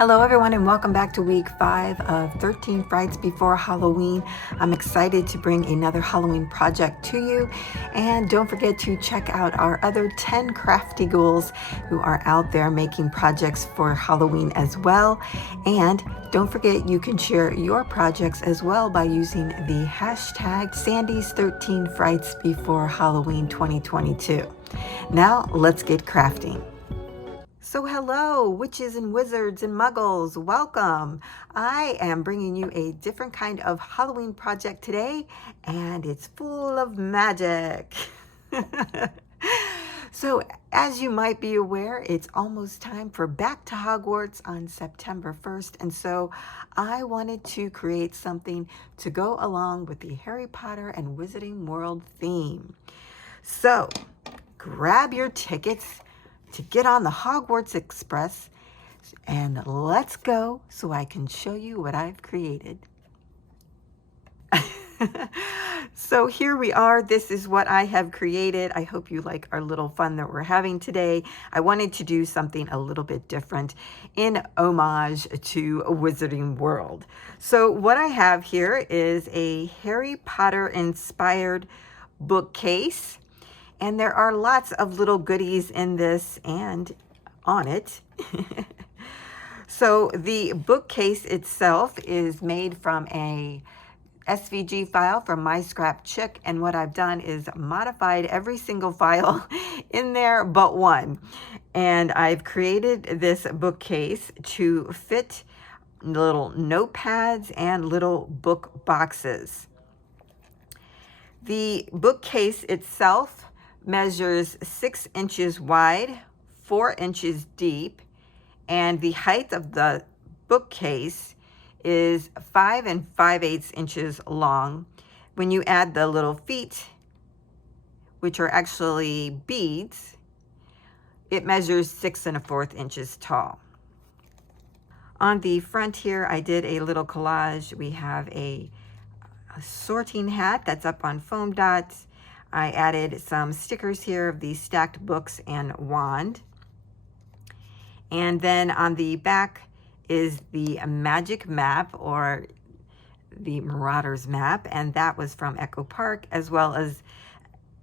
Hello everyone and welcome back to week 5 of 13 Frights Before Halloween. I'm excited to bring another Halloween project to you, and don't forget to check out our other 10 crafty ghouls who are out there making projects for Halloween as well. And don't forget you can share your projects as well by using the hashtag Sandy's 13 Frights Before Halloween 2022. Now let's get crafting. So hello, witches and wizards and muggles, welcome. I am bringing you a different kind of Halloween project today, and it's full of magic. So as you might be aware, it's almost time for Back to Hogwarts on September 1st, and so I wanted to create something to go along with the Harry Potter and Wizarding World theme. So grab your tickets to get on the Hogwarts Express, and let's go so I can show you what I've created. So here we are. This is what I have created. I hope you like our little fun that we're having today. I wanted to do something a little bit different in homage to Wizarding World. So what I have here is a Harry Potter inspired bookcase. And there are lots of little goodies in this and on it. So the bookcase itself is made from a SVG file from My Scrap Chick. And what I've done is modified every single file in there but one. And I've created this bookcase to fit little notepads and little book boxes. The bookcase itself measures 6 inches wide, 4 inches deep, and the height of the bookcase is 5 5/8 inches long. When you add the little feet, which are actually beads, it measures 6 1/4 inches tall. On the front here, I did a little collage. We have a sorting hat that's up on foam dots. I added some stickers here of the stacked books and wand. And then on the back is the magic map, or the Marauders map, and that was from Echo Park, as well as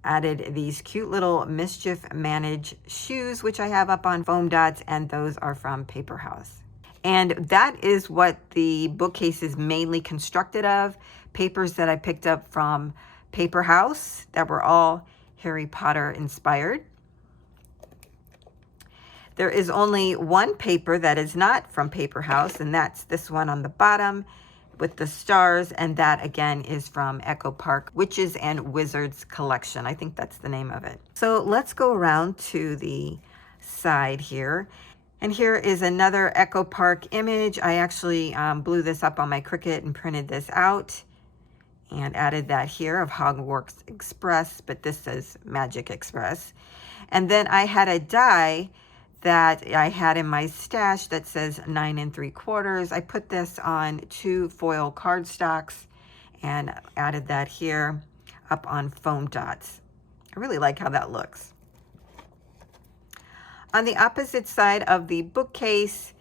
added these cute little Mischief Manage shoes, which I have up on foam dots, and those are from Paper House. And that is what the bookcase is mainly constructed of, papers that I picked up from Paper House that were all Harry Potter inspired. There is only one paper that is not from Paper House, and that's this one on the bottom with the stars, and that again is from Echo Park Witches and Wizards collection. I think that's the name of it. So let's go around to the side here. And here is another Echo Park image. I actually blew this up on my Cricut and printed this out and added that here of Hogwarts Express, but this says Magic Express. And then I had a die that I had in my stash that says 9 3/4. I put this on 2 foil cardstocks and added that here up on foam dots. I really like how that looks. On the opposite side of the bookcase,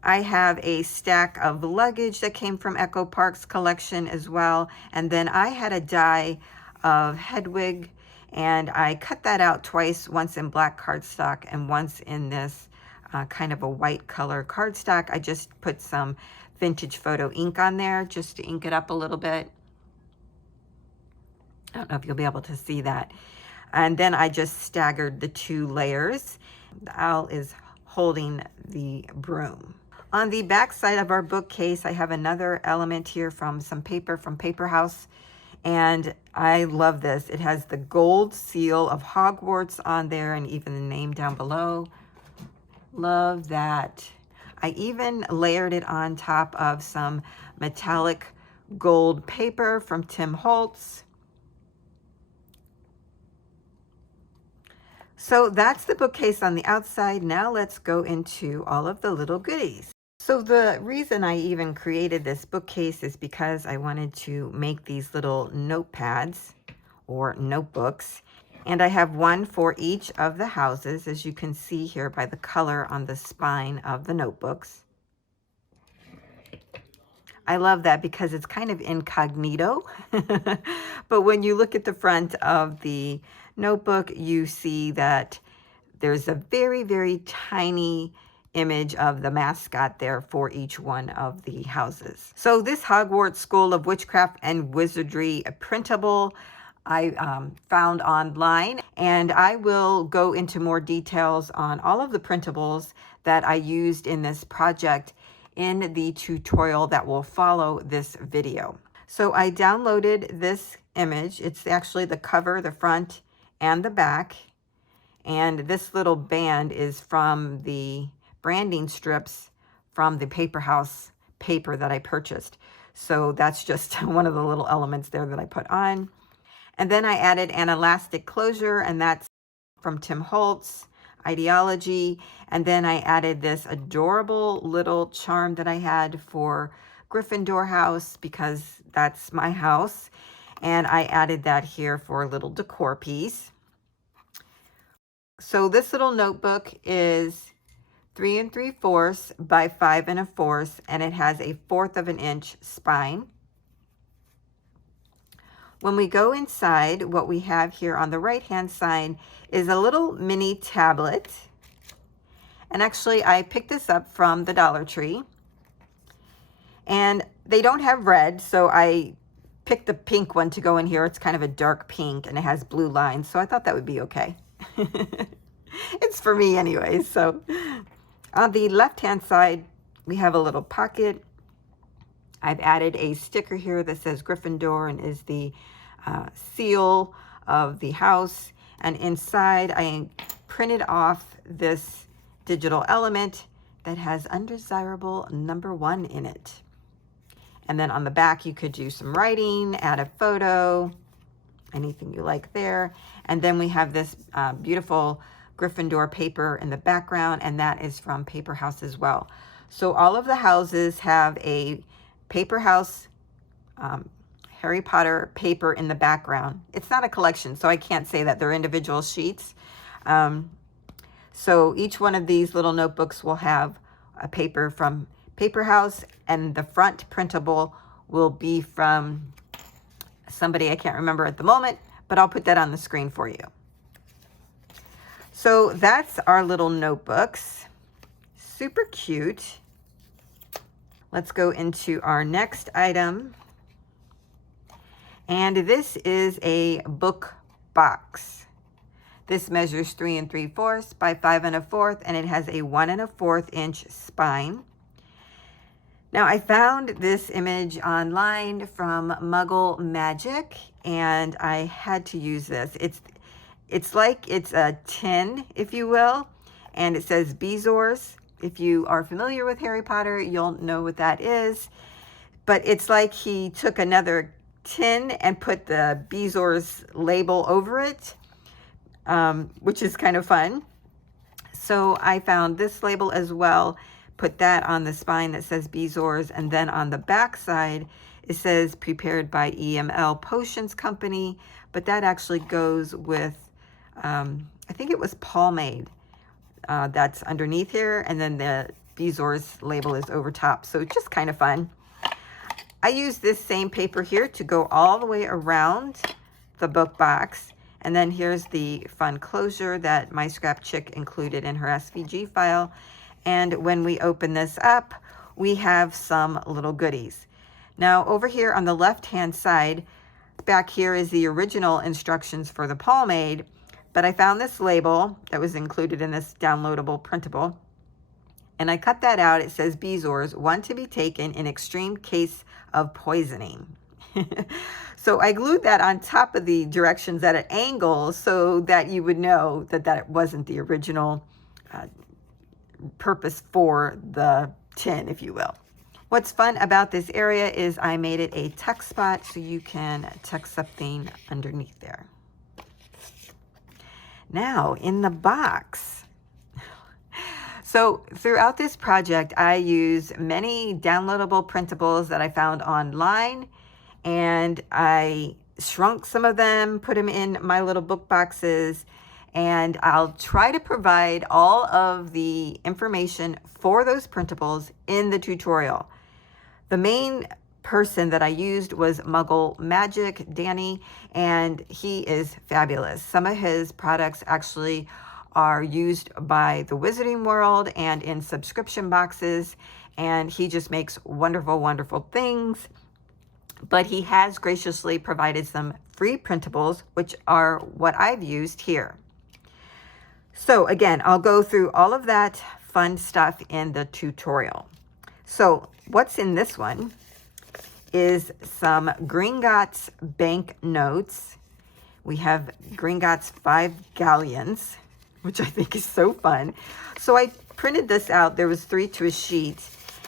I have a stack of luggage that came from Echo Park's collection as well. And then I had a die of Hedwig, and I cut that out twice, once in black cardstock and once in this kind of a white color cardstock. I just put some vintage photo ink on there just to ink it up a little bit. I don't know if you'll be able to see that. And then I just staggered the 2 layers. The owl is holding the broom. On the back side of our bookcase, I have another element here from some paper from Paper House, and I love this. It has the gold seal of Hogwarts on there and even the name down below. Love that. I even layered it on top of some metallic gold paper from Tim Holtz. So that's the bookcase on the outside. Now let's go into all of the little goodies. So the reason I even created this bookcase is because I wanted to make these little notepads or notebooks. And I have one for each of the houses, as you can see here by the color on the spine of the notebooks. I love that because it's kind of incognito. But when you look at the front of the notebook, you see that there's a very, very tiny image of the mascot there for each one of the houses. So this Hogwarts School of Witchcraft and Wizardry printable I found online, and I will go into more details on all of the printables that I used in this project in the tutorial that will follow this video. So I downloaded this image. It's actually the cover, the front, and the back. And this little band is from the branding strips from the Paper House paper that I purchased. So that's just one of the little elements there that I put on. And then I added an elastic closure, and that's from Tim Holtz, Ideology. And then I added this adorable little charm that I had for Gryffindor house because that's my house. And I added that here for a little decor piece. So this little notebook is 3 3/4 by 5 1/4, and it has a 1/4 of an inch spine. When we go inside, what we have here on the right-hand side is a little mini tablet. And actually, I picked this up from the Dollar Tree. And they don't have red, so I picked the pink one to go in here. It's kind of a dark pink, and it has blue lines, so I thought that would be okay. It's for me anyways. So on the left-hand side, we have a little pocket. I've added a sticker here that says Gryffindor and is the seal of the house. And inside, I printed off this digital element that has undesirable number 1 in it. And then on the back, you could do some writing, add a photo, anything you like there. And then we have this beautiful Gryffindor paper in the background, and that is from Paper House as well. So all of the houses have a Paper House Harry Potter paper in the background. It's not a collection, so I can't say that they're individual sheets. So each one of these little notebooks will have a paper from Paper House, and the front printable will be from somebody I can't remember at the moment, but I'll put that on the screen for you. So that's our little notebooks. Super cute. Let's go into our next item. And this is a book box. This measures 3 3/4 by 5 1/4, and it has a 1 1/4 inch spine. Now, I found this image online from Muggle Magic, and I had to use this. It's like it's a tin, if you will, and it says Bezors. If you are familiar with Harry Potter, you'll know what that is. But it's like he took another tin and put the Bezors label over it, which is kind of fun. So I found this label as well, put that on the spine that says Bezors, and then on the back side it says prepared by EML Potions Company, but that actually goes with I think it was pomade that's underneath here, and then the Bezors label is over top. So just kind of fun. I use this same paper here to go all the way around the book box. And then here's the fun closure that my scrap chick included in her SVG file. And when we open this up, we have some little goodies. Now over here on the left-hand side, back here is the original instructions for the pomade. But I found this label that was included in this downloadable printable, and I cut that out. It says Bezors, one to be taken in extreme case of poisoning. So I glued that on top of the directions at an angle so that you would know that that wasn't the original purpose for the tin, if you will. What's fun about this area is I made it a tuck spot so you can tuck something underneath there. Now, in the box. So throughout this project, I use many downloadable printables that I found online, and I shrunk some of them, put them in my little book boxes, and I'll try to provide all of the information for those printables in the tutorial. The main person that I used was Muggle Magic, Danny, and he is fabulous. Some of his products actually are used by the Wizarding World and in subscription boxes, and he just makes wonderful, wonderful things. But he has graciously provided some free printables, which are what I've used here. So again, I'll go through all of that fun stuff in the tutorial. So what's in this one is some Gringotts bank notes. We have Gringotts 5 galleons, which I think is so fun. So I printed this out. There was 3 to a sheet.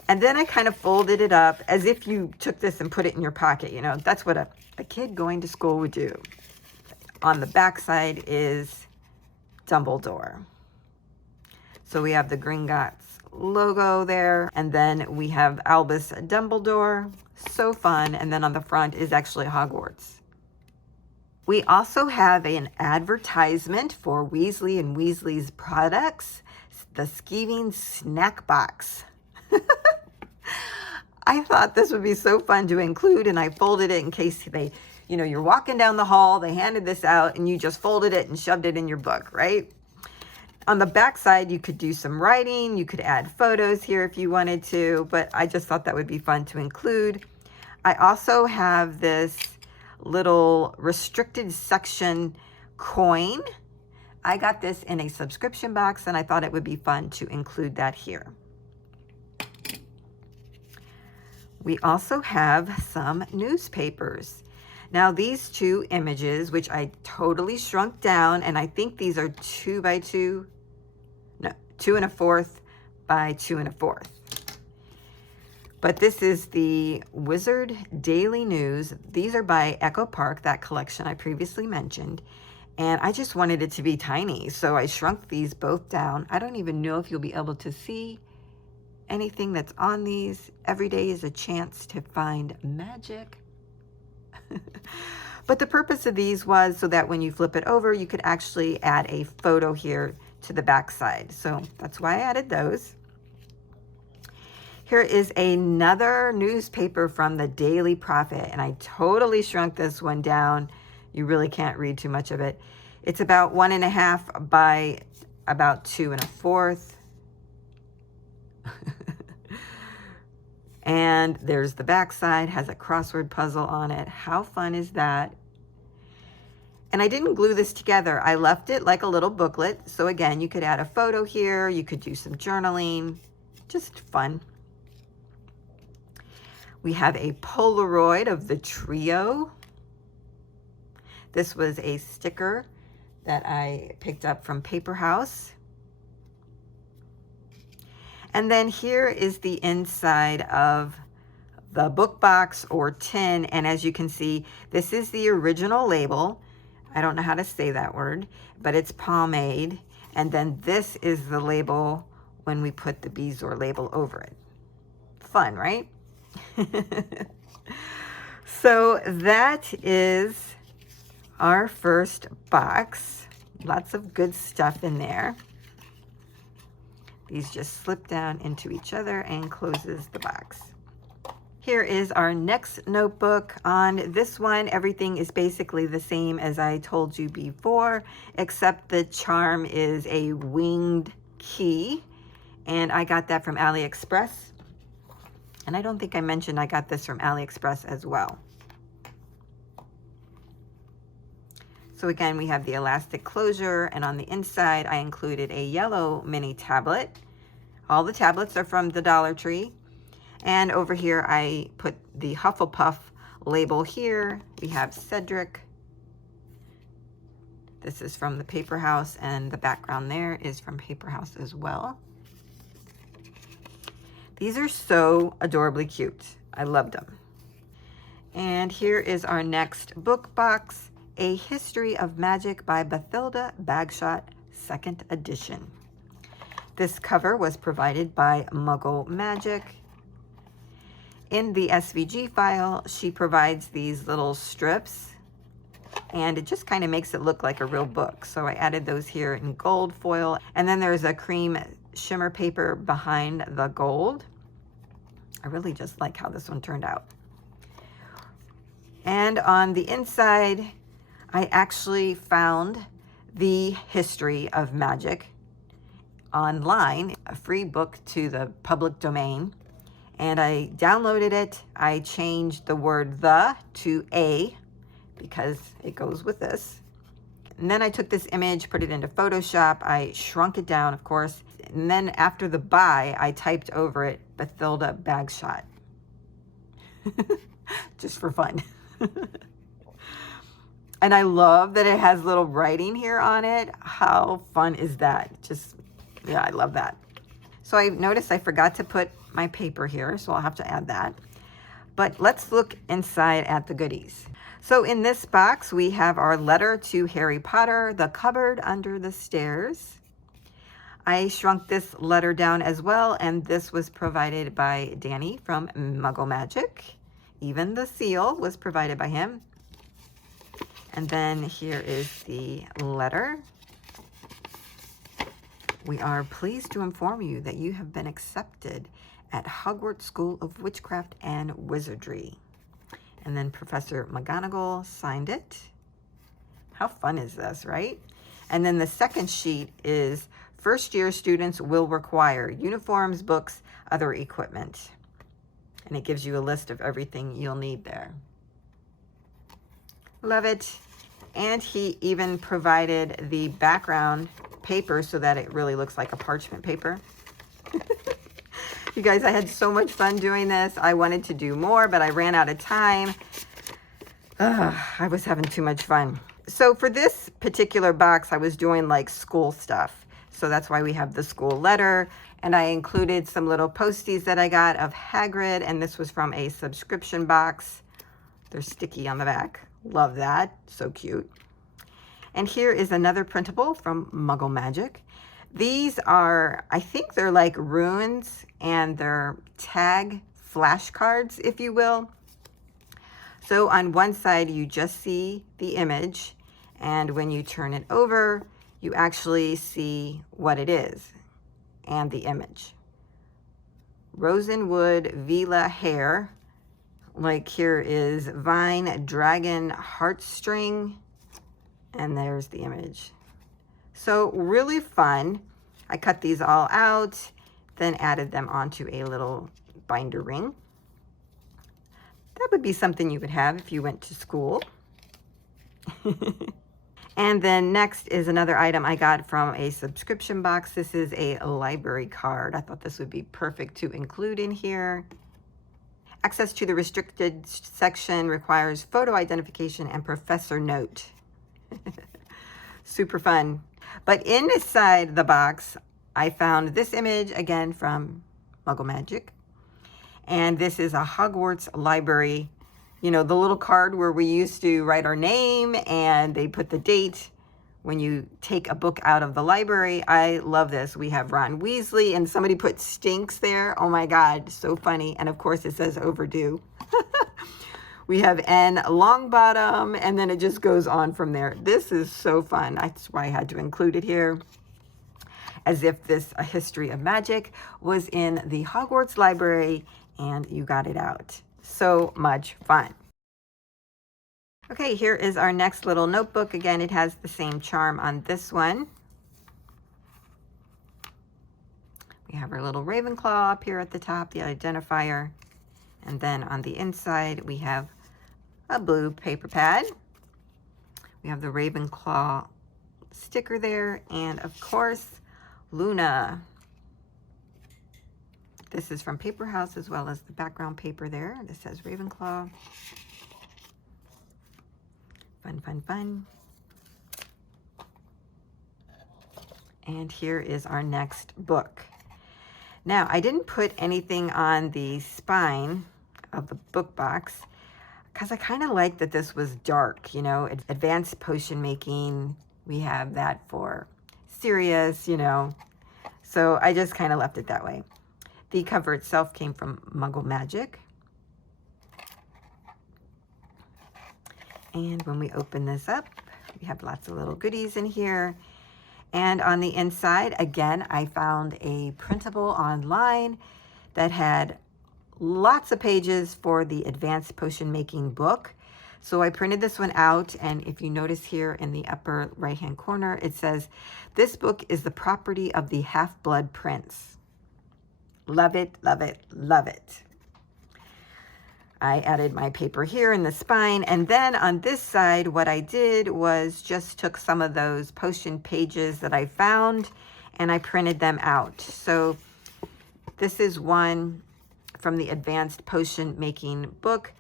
And then I kind of folded it up as if you took this and put it in your pocket. You know, that's what a kid going to school would do. On the back side is Dumbledore. So we have the Gringotts logo there. And then we have Albus Dumbledore. So fun. And then on the front is actually Hogwarts. We also have an advertisement for Weasley and Weasley's products, the Skeeving Snack Box. I thought this would be so fun to include, and I folded it in case they, you know, you're walking down the hall, they handed this out, and you just folded it and shoved it in your book, right? On the back side, you could do some writing, you could add photos here if you wanted to, but I just thought that would be fun to include. I also have this little restricted section coin. I got this in a subscription box, and I thought it would be fun to include that here. We also have some newspapers. Now these 2 images, which I totally shrunk down, and I think these are 2 by 2, no, 2 1/4 by 2 1/4. But this is the Wizard Daily News. These are by Echo Park, that collection I previously mentioned. And I just wanted it to be tiny, so I shrunk these both down. I don't even know if you'll be able to see anything that's on these. Every day is a chance to find magic. But the purpose of these was so that when you flip it over, you could actually add a photo here to the back side. So that's why I added those. Here is another newspaper from the Daily Prophet, and I totally shrunk this one down. You really can't read too much of it. It's about 1 1/2 by about 2 1/4. And there's the back side, has a crossword puzzle on it. How fun is that? And I didn't glue this together. I left it like a little booklet. So again, you could add a photo here. You could do some journaling. Just fun. We have a Polaroid of the trio. This was a sticker that I picked up from Paper House. And then here is the inside of the book box or tin. And as you can see, this is the original label. I don't know how to say that word, but it's pomade. And then this is the label when we put the Bezoar label over it. Fun, right? So that is our first box. Lots of good stuff in there. These just slip down into each other and closes the box. Here is our next notebook. On this one, everything is basically the same as I told you before, except the charm is a winged key. And I got that from AliExpress. And I don't think I mentioned I got this from AliExpress as well. So again, we have the elastic closure, and on the inside, I included a yellow mini tablet. All the tablets are from the Dollar Tree. And over here, I put the Hufflepuff label here. We have Cedric. This is from the Paper House, and the background there is from Paper House as well. These are so adorably cute. I loved them. And here is our next book box. A History of Magic by Bathilda Bagshot, 2nd edition. This cover was provided by Muggle Magic. In the SVG file, she provides these little strips, and it just kind of makes it look like a real book. So I added those here in gold foil, and then there's a cream shimmer paper behind the gold. I really just like how this one turned out. And on the inside, I actually found the history of magic online, a free book to the public domain. And I downloaded it. I changed the word "the" to "a" because it goes with this. And then I took this image, put it into Photoshop. I shrunk it down, of course. And then after the "by," I typed over it Bathilda Bagshot. Just for fun. And I love that it has little writing here on it. How fun is that? Just, yeah, I love that. So I noticed I forgot to put my paper here, so I'll have to add that. But let's look inside at the goodies. So in this box, we have our letter to Harry Potter, the cupboard under the stairs. I shrunk this letter down as well, and this was provided by Danny from Muggle Magic. Even the seal was provided by him. And then here is the letter. We are pleased to inform you that you have been accepted at Hogwarts School of Witchcraft and Wizardry. And then Professor McGonagall signed it. How fun is this, right? And then the second sheet is first year students will require uniforms, books, other equipment. And it gives you a list of everything you'll need there. Love it. And he even provided the background paper so that it really looks like a parchment paper. You guys, I had so much fun doing this. I wanted to do more, but I ran out of time. I was having too much fun. So for this particular box, I was doing like school stuff. So that's why we have the school letter. And I included some little posties that I got of Hagrid. And this was from a subscription box. They're sticky on the back. Love that. So cute. And here is another printable from Muggle Magic. These are, I think they're like runes, and they're tag flashcards, if you will. So on one side, you just see the image, and when you turn it over, you actually see what it is and the image. Rosenwood Vila hair. Like here is vine, dragon, heartstring, and there's the image. So really fun. I cut these all out, then added them onto a little binder ring. That would be something you would have if you went to school. And then next is another item I got from a subscription box. This is a library card. I thought this would be perfect to include in here. Access to the restricted section requires photo identification and professor note. Super fun. But inside the box, I found this image again from Muggle Magic. And this is a Hogwarts library. You know, the little card where we used to write our name and they put the date when you take a book out of the library. I love this. We have Ron Weasley and somebody put Stinks there. Oh my God, so funny. And of course it says overdue. We have N Longbottom, and then it just goes on from there. This is so fun. That's why I had to include it here. As if this A History of Magic was in the Hogwarts library and you got it out. So much fun. Okay, here is our next little notebook. Again, it has the same charm on this one. We have our little Ravenclaw up here at the top, the identifier. And then on the inside, we have a blue paper pad. We have the Ravenclaw sticker there, and of course, Luna. This is from Paper House, as well as the background paper there. This says Ravenclaw. Fun, fun, fun. And here is our next book. Now, I didn't put anything on the spine of the book box because I kind of like that this was dark, you know, advanced potion making. We have that for Sirius, you know, so I just kind of left it that way. The cover itself came from Muggle Magic. And when we open this up, we have lots of little goodies in here. And on the inside, again, I found a printable online that had lots of pages for the advanced potion making book. So I printed this one out, and if you notice here in the upper right-hand corner, it says, "This book is the property of the Half-Blood Prince." Love it, love it, love it. I added my paper here in the spine, and then on this side, what I did was just took some of those potion pages that I found, and I printed them out. So this is one from the Advanced Potion Making book,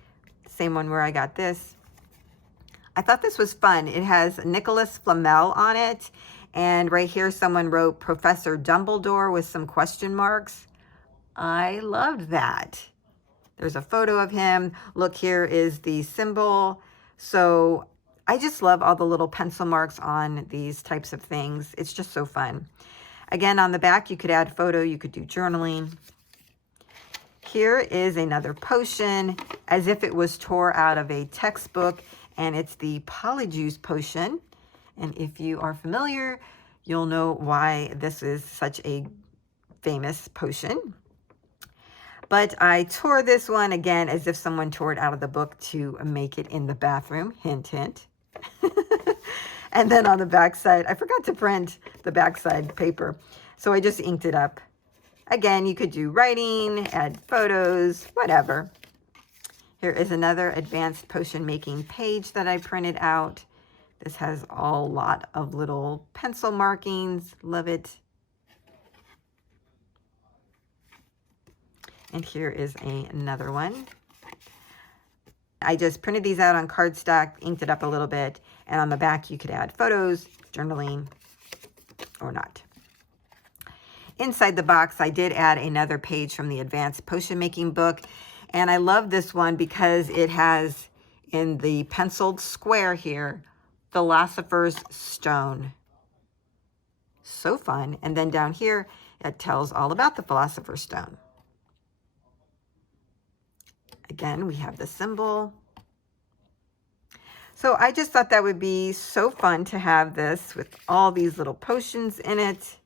same one where I got this. I thought this was fun. It has Nicholas Flamel on it, and right here someone wrote Professor Dumbledore with some question marks. I loved that. There's a photo of him. Look, here is the symbol. So I just love all the little pencil marks on these types of things. It's just so fun. Again, on the back, you could add photo, you could do journaling. Here is another potion, as if it was tore out of a textbook, and it's the Polyjuice potion. And if you are familiar, you'll know why this is such a famous potion. But I tore this one again as if someone tore it out of the book to make it in the bathroom. Hint, hint. And then on the back side, I forgot to print the backside paper, so I just inked it up. Again, you could do writing, add photos, whatever. Here is another Advanced Potion Making page that I printed out. This has a lot of little pencil markings. Love it. And here is another one. I just printed these out on cardstock, inked it up a little bit, and on the back you could add photos, journaling, or not. Inside the box, I did add another page from the Advanced Potion Making book, and I love this one because it has, in the penciled square here, Philosopher's Stone. So fun. And then down here, it tells all about the Philosopher's Stone. Again, we have the symbol. So I just thought that would be so fun to have this with all these little potions in it.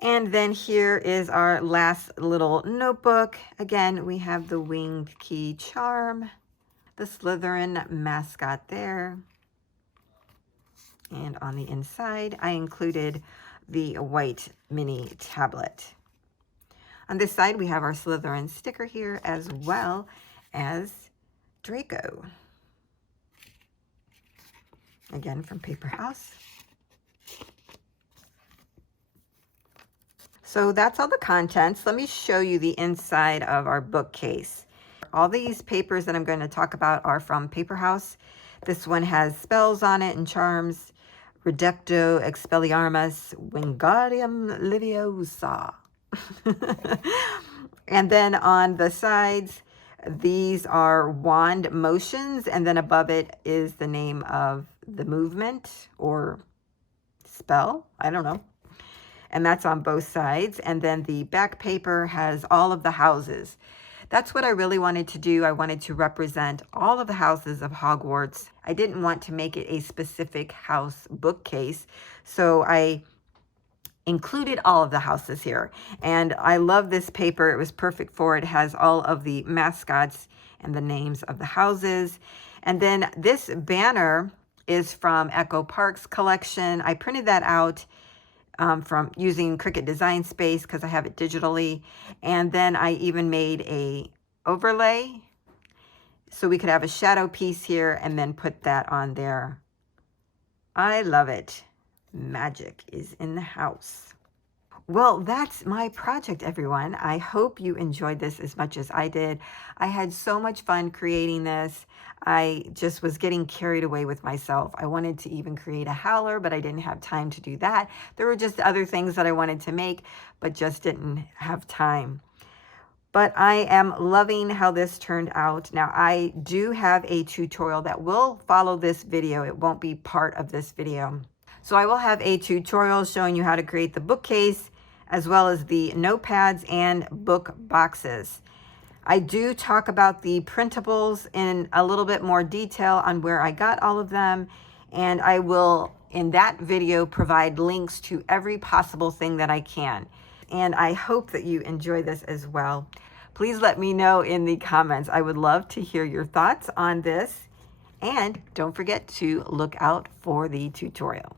And then here is our last little notebook. Again, we have the winged key charm, the Slytherin mascot there. And on the inside, I included the white mini tablet. On this side, we have our Slytherin sticker here, as well as Draco. Again, from Paper House. So that's all the contents. Let me show you the inside of our bookcase. All these papers that I'm going to talk about are from Paper House. This one has spells on it and charms. Reducto Expelliarmus Wingardium Leviosa. And then on the sides, these are wand motions, and then above it is the name of the movement or spell. I don't know. And that's on both sides. And then the back paper has all of the houses. That's what I really wanted to do. I wanted to represent all of the houses of Hogwarts. I didn't want to make it a specific house bookcase, so I included all of the houses here. And I love this paper. It was perfect for it. It has all of the mascots and the names of the houses. And then this banner is from Echo Park's collection. I printed that out from using Cricut Design Space because I have it digitally. And then I even made a overlay so we could have a shadow piece here and then put that on there. I love it. Magic is in the house. Well, that's my project, everyone. I hope you enjoyed this as much as I did. I had so much fun creating this. I just was getting carried away with myself. I wanted to even create a howler, but I didn't have time to do that. There were just other things that I wanted to make, but just didn't have time. But I am loving how this turned out. Now, I do have a tutorial that will follow this video. It won't be part of this video. So I will have a tutorial showing you how to create the bookcase, as well as the notepads and book boxes. I do talk about the printables in a little bit more detail on where I got all of them, and I will, in that video, provide links to every possible thing that I can. And I hope that you enjoy this as well. Please let me know in the comments. I would love to hear your thoughts on this. And don't forget to look out for the tutorial.